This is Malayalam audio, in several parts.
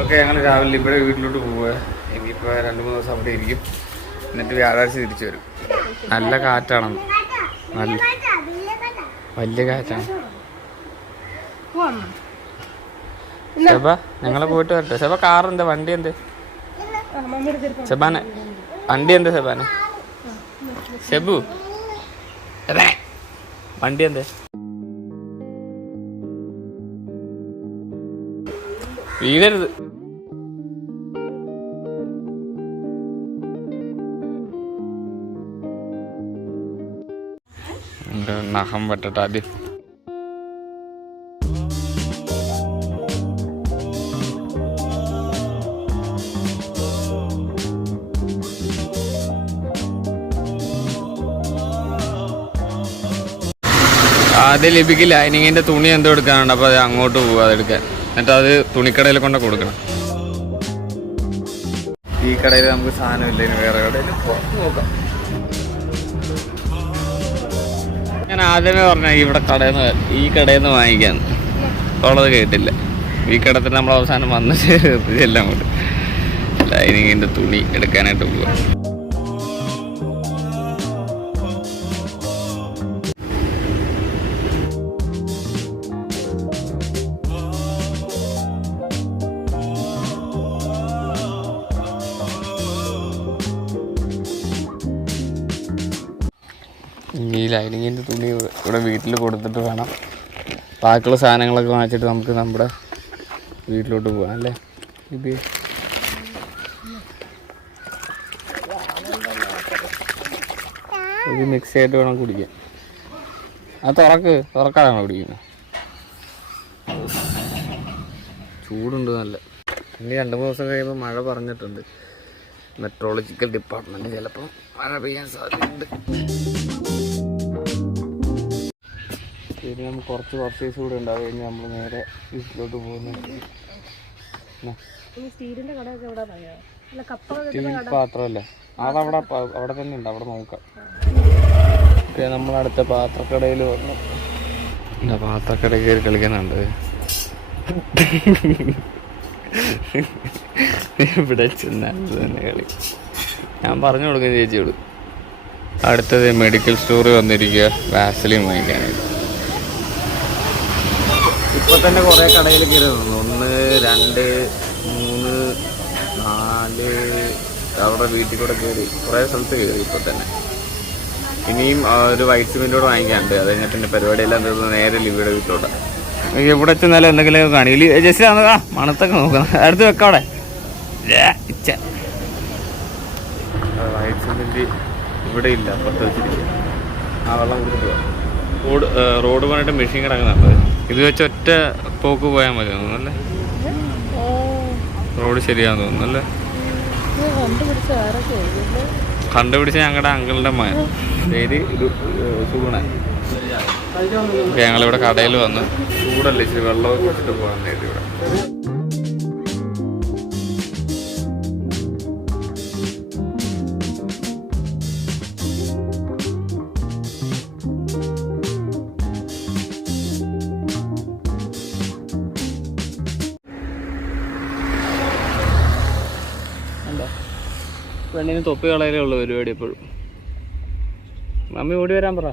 ഓക്കെ, ഞങ്ങൾ രാവിലെ ഇവിടെ വീട്ടിലോട്ട് പോവുക. ഇനിയിപ്പോൾ 2-3 ദിവസം അവിടെ ഇരിക്കും. എന്നിട്ട് വ്യാഴാഴ്ച തിരിച്ചു വരും. നല്ല കാറ്റാണെന്ന്, നല്ല വലിയ കാറ്റാണ്. സെബ ഞങ്ങൾ പോയിട്ട് വരട്ടെ. സെബ കാറെന്താ, വണ്ടി എന്ത് സെബാനെ, വണ്ടി എന്ത് സെബാനെ, സെബു അതെ വണ്ടി എന്ത് വീഴരുത്. നഖം വെട്ടട്ടെ ആദ്യം. ആദ്യം ലിപിക്ക് ലൈനിങ്ങിൻ്റെ തുണി എന്തോ എടുക്കാനുണ്ട്. അപ്പോൾ അത് അങ്ങോട്ട് പോകുക അതെടുക്കാൻ. എന്നിട്ട് അത് തുണിക്കടയിൽ കൊണ്ട് കൊടുക്കണം. ഈ കടയിൽ നമുക്ക് സാധനമില്ല, വേറെ കടയിൽ പുറത്ത് നോക്കാം. ഞാൻ ആദ്യമേ പറഞ്ഞാൽ ഇവിടെ ഈ കടയിൽ നിന്ന് വാങ്ങിക്കാന്ന് ഉള്ളത് കേട്ടില്ല. ഈ കടത്തിൽ നമ്മൾ അവസാനം വന്ന് എല്ലാം കൊണ്ട് ലൈനിങ്ങിൻ്റെ തുണി എടുക്കാനായിട്ട് പോവുക. ഈ ലൈനിങ്ങിൻ്റെ തുണി ഇവിടെ വീട്ടിൽ കൊടുത്തിട്ട് വേണം ബാക്കിയുള്ള സാധനങ്ങളൊക്കെ വാങ്ങിച്ചിട്ട് നമുക്ക് നമ്മുടെ വീട്ടിലോട്ട് പോകാം അല്ലേ. ഇത് മിക്സ് ആയിട്ട് വേണം കുടിക്കാൻ. അത് തുറക്കാതാണോ കുടിക്കുന്നത്? ചൂടുണ്ട് നല്ല. ഇനി 2-3 ദിവസം കഴിയുമ്പോൾ മഴ പറഞ്ഞിട്ടുണ്ട്. മെട്രോളജിക്കൽ ഡിപ്പാർട്ട്മെൻറ്റ് ചിലപ്പോൾ മഴ പെയ്യാൻ സാധ്യതയുണ്ട്. ഇനി നമുക്ക് കുറച്ച് പർച്ചേസ് കൂടെ ഉണ്ടാവും. കഴിഞ്ഞ് നമ്മൾ നേരെ വീട്ടിലോട്ട് പോകുന്നുണ്ട്. സ്റ്റീൽ പാത്രമല്ല, അതവിടെ അവിടെ തന്നെ ഉണ്ട്, അവിടെ നോക്കാം. ഓക്കെ, നമ്മളടുത്ത പാത്രക്കടയിൽ വന്നു. പാത്രക്കടയിൽ കയറി കളിക്കാനുണ്ട്. ഇവിടെ ചെന്നത് തന്നെ കളി. ഞാൻ പറഞ്ഞു കൊടുക്കും ചേച്ചിയോട്. അടുത്തത് മെഡിക്കൽ സ്റ്റോറിൽ വന്നിരിക്കുക വാസലിൻ വാങ്ങിക്കാനായിട്ട്. ഇപ്പം തന്നെ കുറേ കടയിൽ കയറി തന്നു. 1, 2, 3, 4 അവിടെ വീട്ടിൽ കൂടെ കയറി കുറേ സ്ഥലത്ത് കയറി ഇപ്പം തന്നെ. ഇനിയും ഒരു വൈറ്റ് സിമെൻറ്റോട് വാങ്ങിക്കാനുണ്ട്. അത് കഴിഞ്ഞാൽ പിന്നെ പരിപാടിയെല്ലാം തീർന്ന് നേരെ ലിവിയുടെ വീട്ടിലോട്ടാണ്. എവിടെ ചെന്നാലും എന്തെങ്കിലും കാണില്ല. ജസ്റ്റ് ആ മണത്തൊക്കെ നോക്കണം. അടുത്ത് വെക്കവിടെ വൈറ്റ് സിമെൻറ്റ് ഇവിടെ ഇല്ല, അപ്പുറത്ത് വെച്ചിരിക്കുക. ആ വെള്ളം കുടിച്ചിട്ട് റോഡ് പണിയിട്ട് മെഷീൻ കിടക്കുന്നുണ്ട്. ഇത് വെച്ച് ഒറ്റ പോക്ക് പോയാൽ മതി തോന്നുന്നല്ലേ. റോഡ് ശരിയാന്ന് തോന്നുന്നല്ലേ. കണ്ടുപിടിച്ച ഞങ്ങളുടെ അങ്കിളുടെ മകൻ പേര് ഇത് സുഗുണൻ. ഞങ്ങളിവിടെ കടയിൽ വന്ന് ചൂടല്ലേ, ഇച്ചിരി വെള്ളമൊക്കെ കുടിച്ചിട്ട് പോകാൻ നേരത്തെ ഇവിടെ. പെണ്ണിന് തൊപ്പി കളയിലേ ഉള്ളു പരിപാടി എപ്പോഴും. മമ്മി ഓടി വരാൻ പറ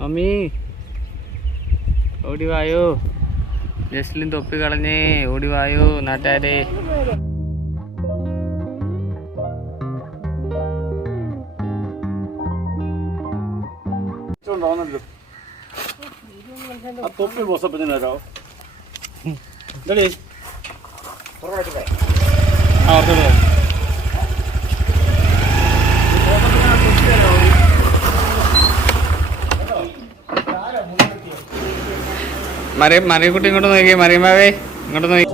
മമ്മി ഓടി വായോ. ജസ്ലിൻ തൊപ്പി കളഞ്ഞേ, ഓടി വായോ നാട്ടാരെ. തൊപ്പി പോസപ്പോ മറിയക്കുട്ടി ഇങ്ങോട്ട് നോക്കിയേ. മറിയമ്മാവേ ഇങ്ങോട്ട് നോക്കി.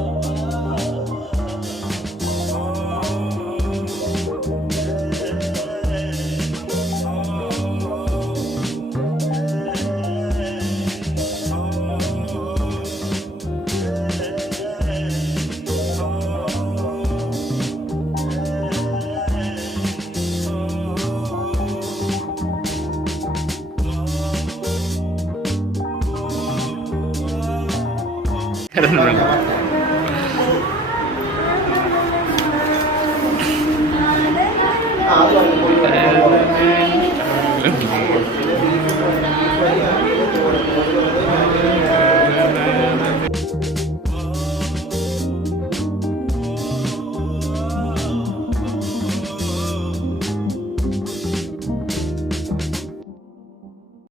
ആ